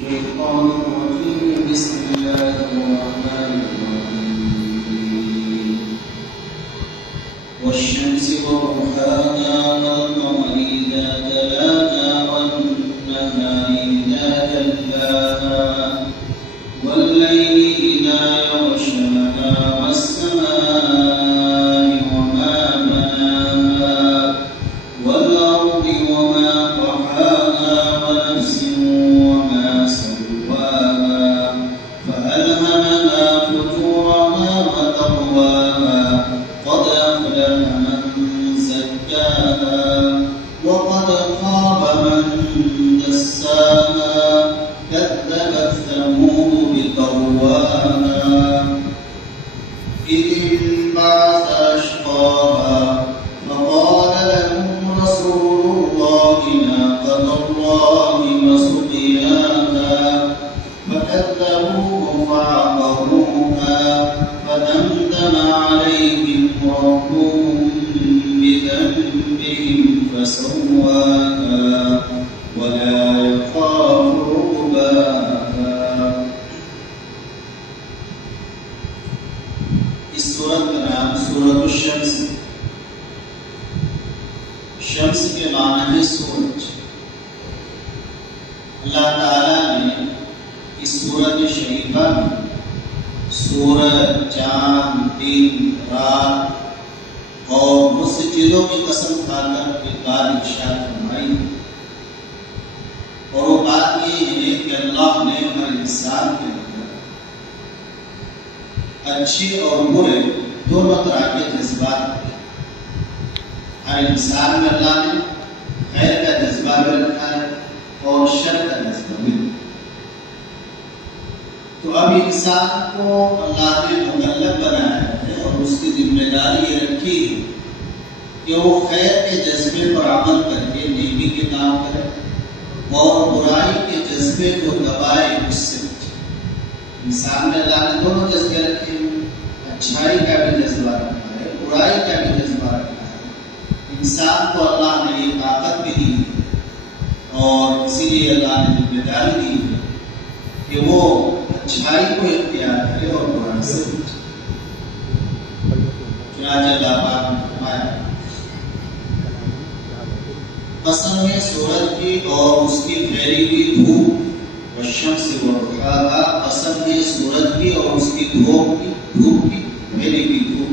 الشيطان الرجيم. بسم الله الرحمن الرحيم. والشمس وضحاها والقمر إذا تلاها والنهار إذا جلاها والليل إذا يغشاها والسماء وما بناها والأرض وما طحاها ونفس وما سواها فألهمها فجورها وتقواها قد أفلح من زكاها وقد خاب من دساها كذبت ثمود بطغواها إذ انبعث أشقاها فقال لهم رسول الله ناقة الله وسقياها فكذبوه فعقروها فدمدم عليهم ربهم بذنبهم فسواها ولا يخاف عقباها. اس سورت کا نام سورۃ الشمس. شمس کے معنی ہے سورج. اللہ تعالیٰ نے اس سورت شریفہ میں سورج، چاند، دن، رات اور مسجدوں کی قسم کھا کر ایک بات ارشاد فرمائی. اور وہ بات یہ ہے کہ اللہ نے ہر انسان کے اندر اچھے اور برے دونوں طرح کے جذبات رکھے. ہر انسان میں اللہ نے خیر کا جذبہ بھی رکھا ہے اور شر کا جذبہ بھی. تو اب انسان کو اللہ نے مکلف بنایا ہے اور اس کی ذمہ داری یہ رکھی ہے کہ وہ خیر کے جذبے پر عمل کر کے نیکی کے کام کرے اور برائی کے جذبے کو دبائے، اس سے بچے. انسان میں اللہ نے دونوں جذبے رکھے ہیں، اچھائی کا بھی جذبہ رکھا ہے، برائی کا بھی جذبہ رکھا ہے. انسان کو اللہ نے یہ طاقت بھی دی ہے اور اسی لیے اللہ نے ذمہ داری دی ہے کہ وہ اچھائی کو اختیار کرے اور برائی سے بچے. چنانچہ اللہ پاک نے فرمایا قسم ہے سورج کی اور اس کی پھیلی ہوئی دھوپ، والشمس وضحاها، قسم ہے سورج کی اور اس کی دھوپ کی پھیلی ہوئی دھوپ،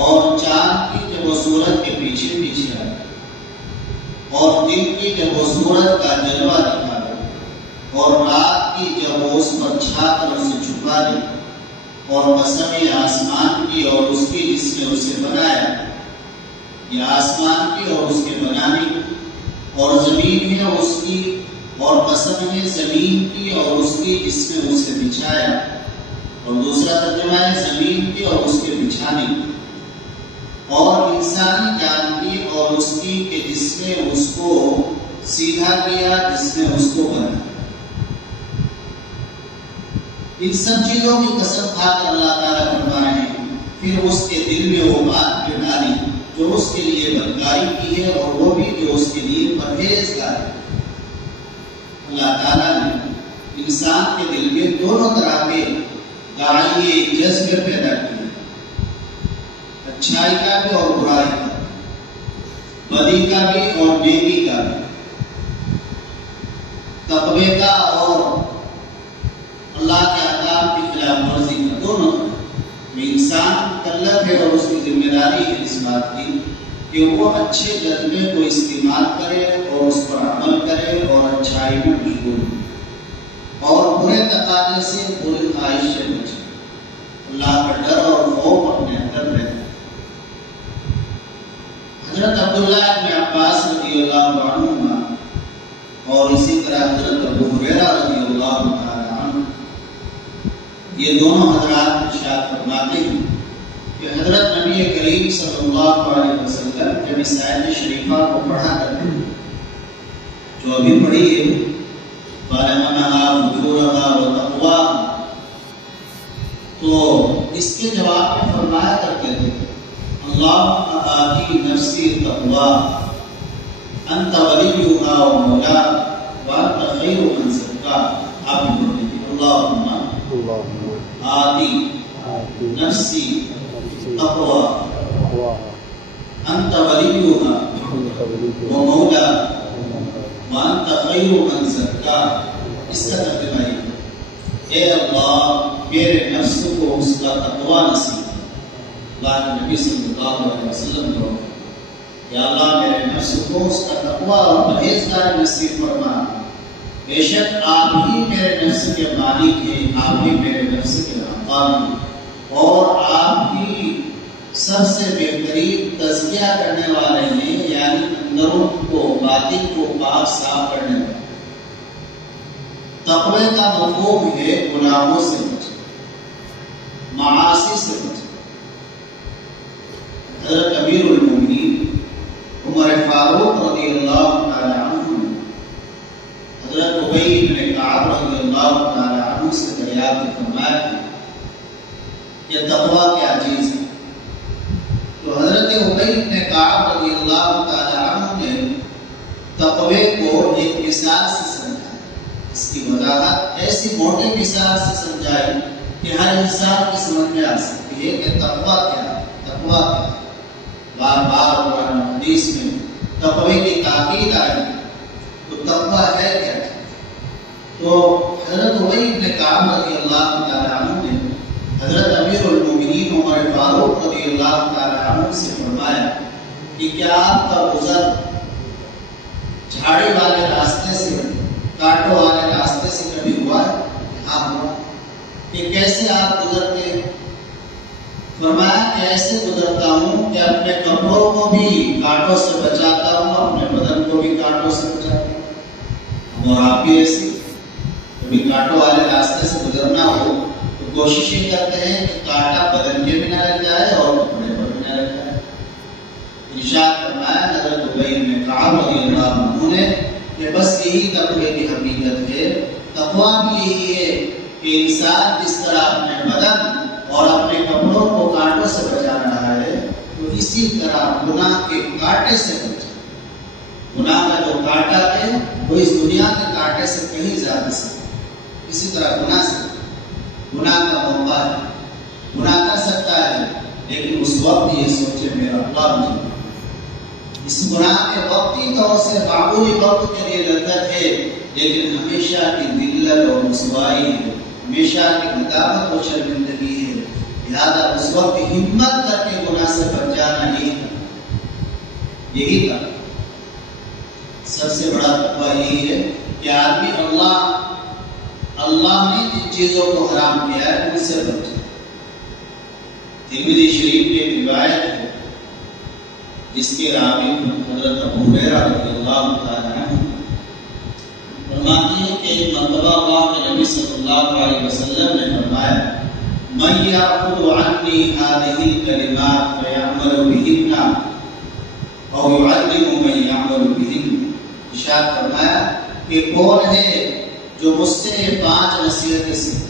اور چاند کی جب وہ سورج کے پیچھے پیچھے آئے، اور دن کی جب وہ سورج کا جلوہ دکھائے، اور رات کی جب وہ اس پر چھا کر اسے چھپا دے، اور قسم ہے آسمان کی اور اس کی جس نے اسے بنایا. یہ آسمان کی اور اس کے بنانے کی، اور زمین ہے اس کی، اور قسم ہے زمین کی اور اس کی جس نے اسے بچھایا، اور دوسرا ترجمہ ہے زمین کی اور اس کے بچھانے کی، اور انسانی جان کی اور اس کی کہ جس نے اس کو سیدھا کیا، جس نے اس کو بنایا. ان سب چیزوں کی قسم کھا کر اللہ تعالیٰ فرما رہے ہیں پھر اس کے دل میں وہ بات ڈالی جو اس کے لیے بدکاری کی ہے اور وہ بھی جو اس کے لیے پرہیزگار ہے. اللہ تعالیٰ نے انسان کے دل میں دونوں طرح کے داعیے جذبے پیدا کیے، اچھائی کا بھی اور برائی کا، بدی کا بھی اور نیکی کا بھی، تقوی کا اور اللہ کے احکام کی خلاف ورزی کا، دونوں طرح. انسان مکلف ہے اور اس کی ذمہ داری ہے اس بات کی کہ وہ اچھے جذبے کو استعمال کرے اور اس پر عمل کرے اور اچھائی میں مشغول ہو، اور برے تقاضے سے، بری خواہش سے بچے. اللہ کا ڈر اور خوف اپنے اندر رہے. حضرت عبداللہ بن عباس رضی اللہ عنہما اور اسی طرح حضرت ابو ہریرہ رضی اللہ تعالی عنہ، یہ دونوں حضرات ارشاد فرماتے ہیں کہ حضرت نبی کریم صلی اللہ علیہ وسلم جب اس آیت شریفہ کو پڑھا کرتے ہیں جو ابھی پڑھی ہے فَأَلْهَمَهَا فُجُورَهَا وَتَقْوَاهَا، تو اس کے جواب میں فرمایا کرتے تھے اللهم آتی نفسی تقواها انت ولیها ومولاها وانت خیر من زکاها. زکا. آپ بھی پڑھ لیجیے. اللہم آتی نفسی تقوی انت ولیہا ومولا وانت خیر من زکا. اس کا ترجمہ ہے اے اللہ میرے نفس کو اس کا تقوی نصیب. اللہ کے نبی صلی اللہ علیہ وسلم کو یا اللہ میرے نفس کو اس کا تقوی اور پرہیزگاری نصیب فرما. بے شک آپ ہی میرے نفس کے مالک ہیں, آپ ہی میرے نفس کے رحمان ہیں, اور آپ ہی سب سے بہترین تزکیہ کرنے والے ہیں, یعنی اندروں کو باطن کو پاک صاف کرنے والے. تقوی کا مفہوم ہے گناہوں سے بچنا, معاصی سے بچنا. حضرت امیر المومنین عمر فاروق رضی اللہ تعالی عنہ حضرت ابی بن کعب رضی اللہ تعالی عنہ سے دریافت فرمایا کہ تقوی کیا چیز ہے. تو حضرت ابی بن کعب رضی اللہ تعالی عنہ نے تقوی کو ایک مثال سے سمجھا. اس کی وضاحت ایسی موٹی مثال سے سمجھائی کہ ہر انسان کی سمجھ میں آ سکتی ہے کہ تقوی کیا ہے. تقوی کیا ہے؟ بار بار قرآن حدیث میں تقوی کی تاکید آئی. تو تقوی ہے کیا؟ تو حضرت ابی بن کعب رضی اللہ تعالی عنہ نے حضرت امیر المومنین عمر فاروق رضی اللہ تعالی عنہ سے فرمایا کہ کیا آپ کا گزر جھاڑی والے راستے سے, کانٹوں والے راستے سے کبھی ہوا ہے؟ ہاں ہوا. کہ کیسے آپ گزرتے ہیں؟ فرمایا کہ ایسے گزرتا ہوں کہ اپنے کپڑوں کو بھی کانٹوں سے بچاتا ہوں, اپنے بدن کو بھی کانٹوں سے بچاتا ہوں. اور آپ بھی ایسے کبھی کانٹوں والے راستے سے گزرنا ہو تو کوشش یہ کرتے ہیں کہ کانٹا بدن کے بھی نہ لگ جائے اور کپڑے پر بھی نہ لگ جائے. ارشاد فرمایا حضرت ابی بن کعب رضی اللہ عنہ نے کہ بس یہی تقوی کی حقیقت ہے. تقوی بھی یہی ہے کہ انسان جس طرح اپنے بدن اور اپنے کپڑوں کو کانٹوں سے بچا رہا ہے تو اسی طرح گناہ کے کانٹے سے بچا. گناہ کا جو کانٹا ہے وہ اس دنیا کے کانٹے سے کہیں زیادہ سے. اسی طرح گناہ سے, گناہ کا موقع ہے, گناہ کر سکتا ہے لیکن اس وقت یہ سوچے میرا اللہ مجھے. اس گناہ کے وقتی طور سے معمولی وقت کے لیے لذت ہے لیکن ہمیشہ کی ذلت اور رسوائی ہے, ہمیشہ کی ندامت اور شرمندگی ہے. لہذا اس وقت ہمت کر کے گناہ سے بچ جانا یہی تھا. سب سے بڑا تقوی یہی ہے کہ آدمی اللہ نے جن چیزوں کو حرام کیا ہے ان سے بچے. ترمذی شریف کی ایک روایت ہے جس کے راوی حضرت ابو ہریرہ رضی اللہ تعالی عنہ فرماتے ہیں کہ ایک مرتبہ اللہ کے نبی صلی اللہ علیہ وسلم نے فرمایا من یأخذ عنی هذه الکلمات فیعمل بهن او یعلم من یعمل بهن. ارشاد فرمایا کہ کون ہے جو مجھ سے 5 نصیحتیں سیکھے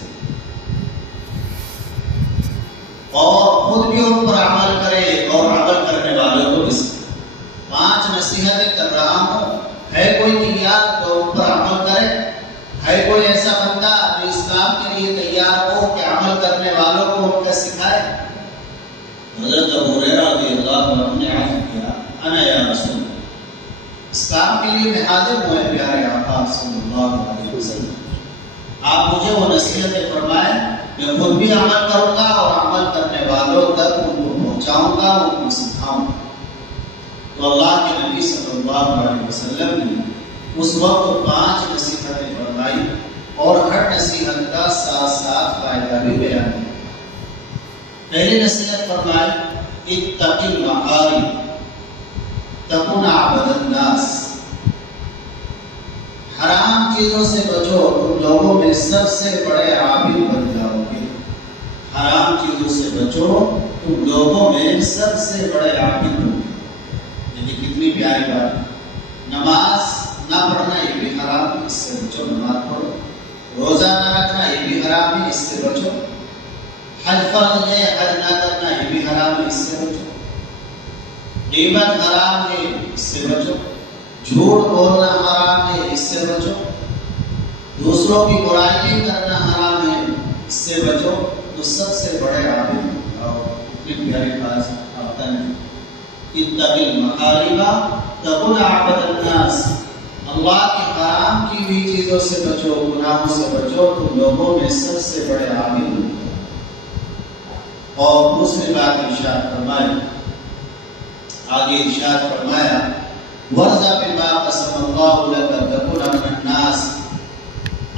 اور خود بھی ان پر عمل کرے اور عمل کرنے والوں کو بھی سیکھے. 5 نصیحتیں کر رہا ہوں, ہے کوئی تیار تو ان پر عمل کرے؟ ہے کوئی ایسا بندہ جو اس کام کے لیے تیار ہو کہ عمل کرنے والوں کو ان کا سکھائے؟ حضرت ابو ہریرہ رضی اللہ عنہ نے عرض کیا انا یا رسول اللہ, اس کام کے لیے میں حاضر ہوں پیارے آقا صلی اللہ علیہ وسلم. آپ مجھے وہ نصیحتیں فرمائیں, میں خود بھی عمل کروں گا اور عمل کرنے والوں تک ان کو پہنچاؤں گا, ان کو سکھاؤں گا. تو اللہ کے نبی صلی اللہ علیہ وسلم نے اس وقت 5 نصیحتیں فرمائی اور ہر نصیحت کا ساتھ فائدہ بھی بیان کیا. پہلی نصیحت فرمائی اتق المحارم تکن عبد الناس. حرام چیزوں سے بچو, تم لوگوں میں سب سے بڑے عابد بن جاؤ گے. حرام چیزوں سے بچو, تم لوگوں میں سب سے بڑے عابد بن جاؤ. یہ کتنی پیاری بات. نماز نہ پڑھنا یہ بھی حرام ہے, اس سے بچو, نماز پڑھو. روزہ نہ رکھنا یہ بھی حرام ہے, اس سے بچو. حج فرض ہے, حج نہ کرنا یہ بھی حرام ہے, اس سے بچو. غیبت حرام ہے, اس سے بچو. جھوٹ بولنا حرام ہے, اس سے بچو. دوسروں کی برائیاں کرنا حرام ہے، اس سے بچو۔ تو سب سے بڑے عالم اور اتنی پیاری بات آتا ہے، اتق المحارم تکن اعبد الناس، اللہ کی حرام کی ہوئی چیزوں سے بچو، گناہوں سے بچو، تو لوگوں میں سب سے بڑے عالم ہو۔ اور دوسری بات ارشاد فرمائی، آگے ارشاد فرمایا وَرْضَ بِمَا قَسَمَ اللَّهُ لَكَ تَكُونَ مِنَ النَّاسِ،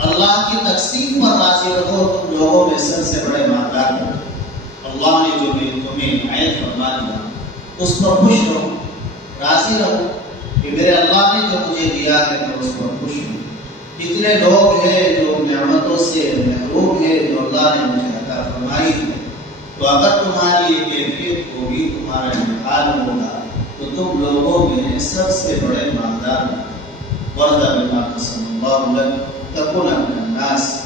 اللہ کی تقسیم پر راضی رہو، تم لوگوں میں سب سے بڑے مالدار بنو۔ اللہ نے جو تمہیں عید فرما دیا اس پر خوش رہو، راضی رہو کہ میرے اللہ نے جو مجھے دیا ہے میں اس پر خوش ہوں۔ کتنے لوگ ہیں جو نعمتوں سے محروم ہیں جو اللہ نے مجھے عطا فرمائی ہے، تو اگر تمہاری یہ کیفیت ہوگی، تمہارا انتقال ہوگا، تو تم لوگوں میں سب سے بڑے مالدار بنو۔ وَرْضَ بِمَا قَسَمَ اللَّهُ لَكَ تکون من الناس۔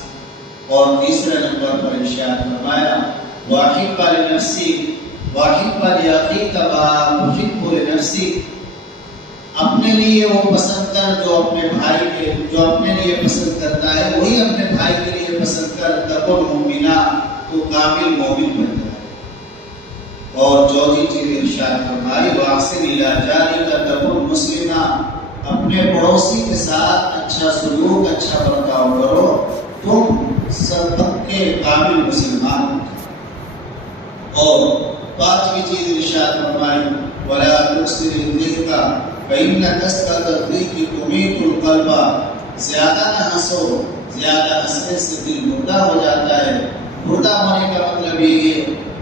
اور تیسرے نمبر پر ارشاد فرمایا وَأَحِبَّ لِنَفْسِكَ وَأَحِبَّ لِأَخِيكَ مَا تُحِبُّ لِنَفْسِكَ، اپنے لیے وہ پسند کر جو اپنے بھائی کے، جو اپنے لیے پسند کرتا ہے وہی اپنے بھائی کے لیے پسند کر، تکن مؤمنا، تو کامل مومن بن جائے۔ اور چوتھی چیز ارشاد فرمائی وَأَحْسِنْ إِلَىٰ جَارِكَ تَكُن مُسْلِمًا، اپنے پڑوسی کے ساتھ اچھا سلوک، اچھا برتاؤ کرو، تم سب کے کامل مسلمان۔ اور پانچویں چیز ارشاد فرمائی وَلَا تُكْثِرِ الضِّحْكَ فَإِنَّ كَثْرَةَ الضِّحْكِ تُمِيتُ الْقَلْبَ، زیادہ نہ ہنسو، زیادہ ہنسنے سے دل مردہ ہو جاتا ہے۔ مردہ ہونے کا مطلب یہ ہے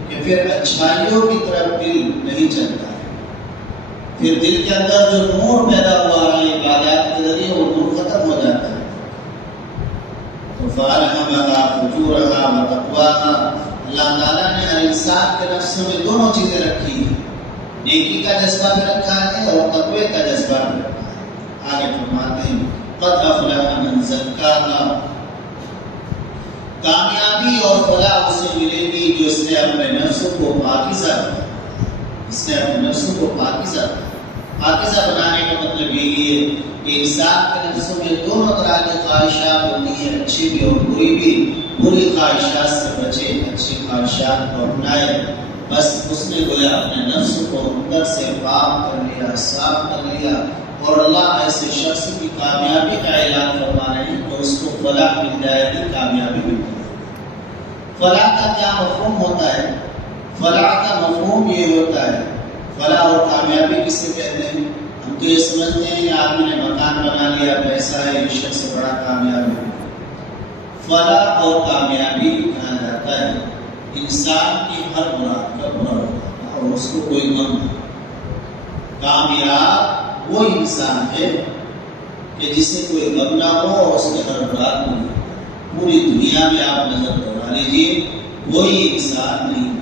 کہ پھر اچھائیوں کی طرف دل نہیں چلتا ہے، پھر دل کے اندر جو نور پیدا ہوا ہے عبادات کے ذریعے وہ نور ختم ہو جاتا ہے۔ تو فَأَلْهَمَهَا فُجُورَهَا وَتَقْوَاهَا، اللہ تعالیٰ نے ہر انسان کے نفسوں میں دونوں چیزیں رکھی ہیں، نیکی کا جذبہ بھی رکھا ہے اور تقوی کا جذبہ بھی رکھا ہے۔ آگے فرماتے ہیں قَدْ أَفْلَحَ مَنْ زَكَّاهَا، کامیابی اور فلاح اسے ملے گی جو اس نے اپنے نفس کو پاکیزہ بنایا۔ اس نے اپنے نفس کو پاکیزہ بنانے کا مطلب یہی ہے کہ انسان کے نفسوں میں دونوں طرح کی خواہشات ہوتی ہیں، اچھی بھی اور بری بھی۔ بری خواہشات سے بچے، اچھی خواہشات کو اپنائے۔ بس اس نے گویا اپنے نفس کو اندر سے پاک کر لیا، صاف کر لیا، اور اللہ ایسے شخص کی کامیابی کا اعلان فرما رہے ہیں تو اس کو فلاح مل جائے گی، کامیابی مل جائے گی۔ فلاح کا کیا مفہوم ہوتا ہے؟ فلاح کا مفہوم یہ ہوتا ہے، فلاح اور کامیابی کسے کہتے ہیں؟ ہم تو یہ سمجھتے ہیں کہ آدمی نے مکان بنا لیا، پیسہ ہے، یہ شخص سے بڑا کامیاب ہے۔ فلاح اور کامیابی کہا جاتا ہے انسان کی ہر مراد کا پورا ہونا اور اس کو کوئی غم نہیں۔ کامیاب وہ انسان ہے کہ جسے کوئی غم نہ ہو اور اس کے ہر مراد نہیں۔ پوری دنیا میں آپ نظر دوڑا لیجیے، وہی انسان نہیں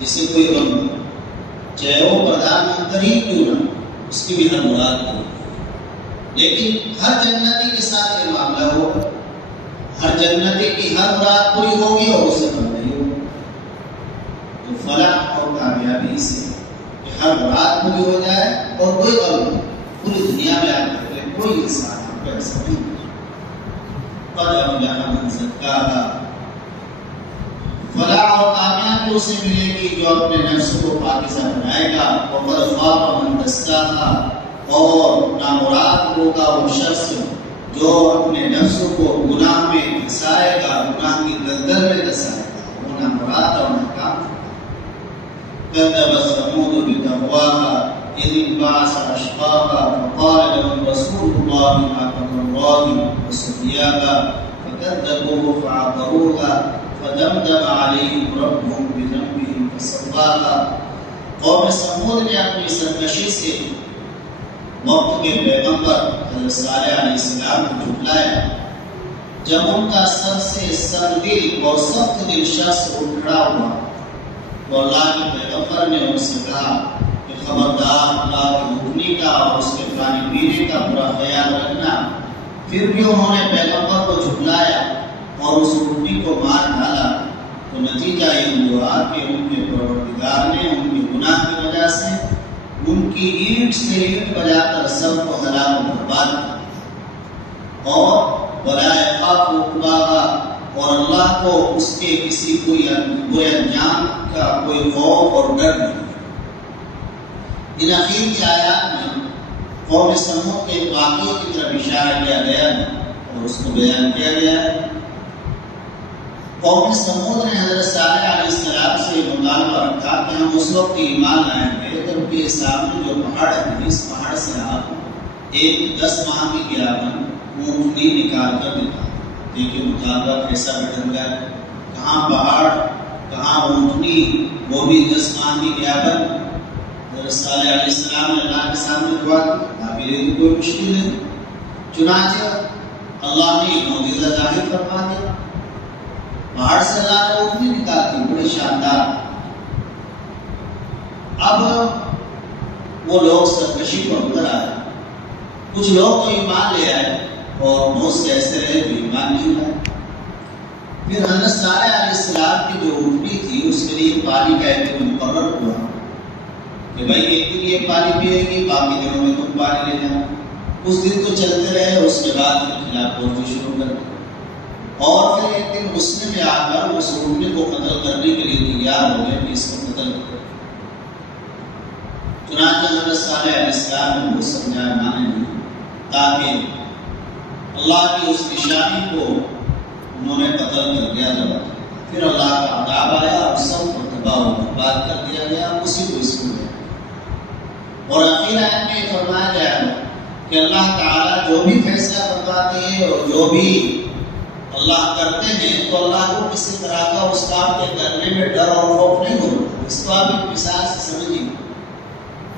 جسے کوئی غم نہ ہو، چاہے وہ پردھان منتری کیوں نہ، اس کی بھی ہر مراد نہیں۔ لیکن ہر جنتی کے ساتھ یہ معاملہ ہو، ہر جنتی کی ہر مراد پوری ہوگی اور اسے غم نہیں ہوگا۔ تو فلاح اور کامیابی سے کہ ہر مراد پوری ہو جائے اور کوئی غم نہیں، پوری دنیا میں آپ دیکھ لیں کوئی انسان آپ کو ایسا نہیں۔ قَدْ أَفْلَحَ مَنْ زَكَّاهَا، فلاح اور کامیابی اسے ملے گی جو اپنے نفس کو پاکیزہ بنائے گا۔ وَقَدْ خَابَ مَنْ دَسَّاهَا، اور نامراد ہوگا وہ شخص جو اپنے نفس کو گناہ میں دھسائے گا، گناہ کی دلدل میں دھسائے گا، وہ نامراد اور ناکام ہوگا۔ كَذَّبَتْ ثَمُودُ بِتَقْوَاهَا إِذِ انبَعَثَ أَشْقَاهَا فَقَالَ لَهُمْ رَسُولُ اللَّهِ نَاقَةَ اللَّهِ وَسُقْيَاهَا فَكَذَّبُوهُ فَعَقَرُوهَا فَدَمْدَمَ عَلَيْهِمْ رَبُّهُم بِذَنبِهِمْ فَسَوَّاهَا۔ قوم سمود نے اپنی سرکشی سے وقت کے پیغمبر حضرت صالح علیہ السلام کو جھٹلایا۔ جب ان کا سب سے سخت دل اور سخت دل شخص اٹھ کھڑا ہوا تو اللہ کے پیغمبر نے ان سے کہا کہ خبردار، اللہ کی روکنے کا اور اس کے پانی پینے کا پورا خیال رکھنا۔ پھر بھی انہوں نے پیغمبر کو جھٹلایا اور اس روٹی کو مار ڈالا، تو نتیجہ یہ ہوا کہ ان کے پروردگار نے ان کے گناہ کی وجہ سے ان کی اینٹ سے اینٹ بجا کر سب کو ہلاک و برباد کیا۔ اور ولا یخاف عقباہا، اور اللہ کو اس کے کسی کوئی انجام کا کوئی خوف اور ڈر نہیں۔ ان اخیر کی آیات میں قوم سمود کے واقعے کی طرف اشارہ کیا گیا ہے اور اس کو بیان کیا گیا ہے۔ قوم سمود نے حضرت صالح علیہ السلام سے مطالبہ رکھا کہ ہم اس وقت ایمان لائیں گے جب کے سامنے جو پہاڑ ہے اس پہاڑ سے آپ ایک 10 ماہ کی گیاون اونٹنی نکال کر دکھا۔ دیکھیے مطالبہ کیسا بٹھنگا ہے، کہاں پہاڑ کہاں اونٹنی، وہ بھی 10 ماہ کی گیاون۔ حضرت صالح علیہ السلام نے اللہ کے سامنے دعا کی، آپ یہ تو کوئی مشکل نہیں۔ چنانچہ اللہ نے معجزہ ظاہر فرما دیا، پہاڑ سے اللہ نے اونٹنی نکال دی، بڑے شاندار۔ اب وہ لوگ سرکشی پر اتر آئے، کچھ لوگ تو ایمان لے آئے اور بہت سے ایسے رہے جو ایمان نہیں لائے۔ پھر حضرت صالح علیہ السلام کی جو اونٹنی تھی اس کے لیے پانی کا ایک دن مقرر ہوا کہ بھائی ایک دن یہ پانی پیے گی، باقی دنوں میں تم پانی لے جانا۔ اس دن تو چلتے رہے، اس کے بعد پھر خلاف ورزی شروع کر دی، اور پھر ایک دن غصے میں آ کر اس اونٹنی کو قتل کرنے کے لیے تیار ہو گئے کہ اس کو قتل کرے۔ چنانچہ حضرت صالح علیہ السلام نے وہ سمجھایا، مانے نہیں، تاکہ اللہ کی اس نشانی کو انہوں نے قتل کر دیا جب پھر اللہ کا عذاب آیا اور سب کو تباہ و برباد کر دیا گیا، اسی کو اس کو گیا۔ اور آخر آیت میں یہ فرمایا گیا ہے کہ اللہ تعالیٰ جو بھی فیصلہ فرماتے ہیں اور جو بھی اللہ کرتے ہیں تو اللہ کو کسی طرح کا اس کام کے کرنے میں ڈر اور خوف نہیں ہوتا۔ اس کو آپ ایک مثال سے سمجھیے،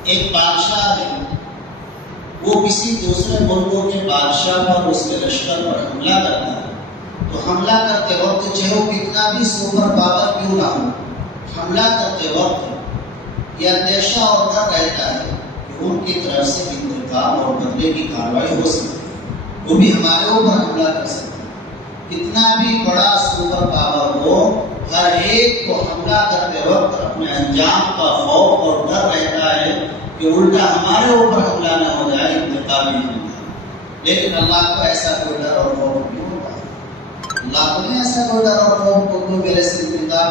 ایک بادشاہ ہے، وہ کسی دوسرے ملکوں کے بادشاہ پر اس کے لشکر پر حملہ کرتا ہے، تو حملہ کرتے وقت چاہے وہ کتنا بھی سپر پاور کیوں نہ ہو، حملہ کرتے وقت یہ اندیشہ اور ڈر رہتا ہے کہ ان کی طرف سے انتقام اور بدلے کی کارروائی ہو سکتی ہے، وہ بھی ہمارے اوپر حملہ کر سکتے ہیں۔ کتنا بھی بڑا سپر پاور ہو، ہر ایک کو حملہ کرتے وقت اپنے انجام کا خوف اور ڈر رہتا ہے کہ الٹا ہمارے اوپر حملہ نہ ہو جائے، انتقامی حملہ۔ لیکن اللہ کو ایسا کوئی ڈر اور خوف نہیں ہوتا، اللہ کو نہیں ایسا کوئی ڈر اور خوف کو میرے سے انتقام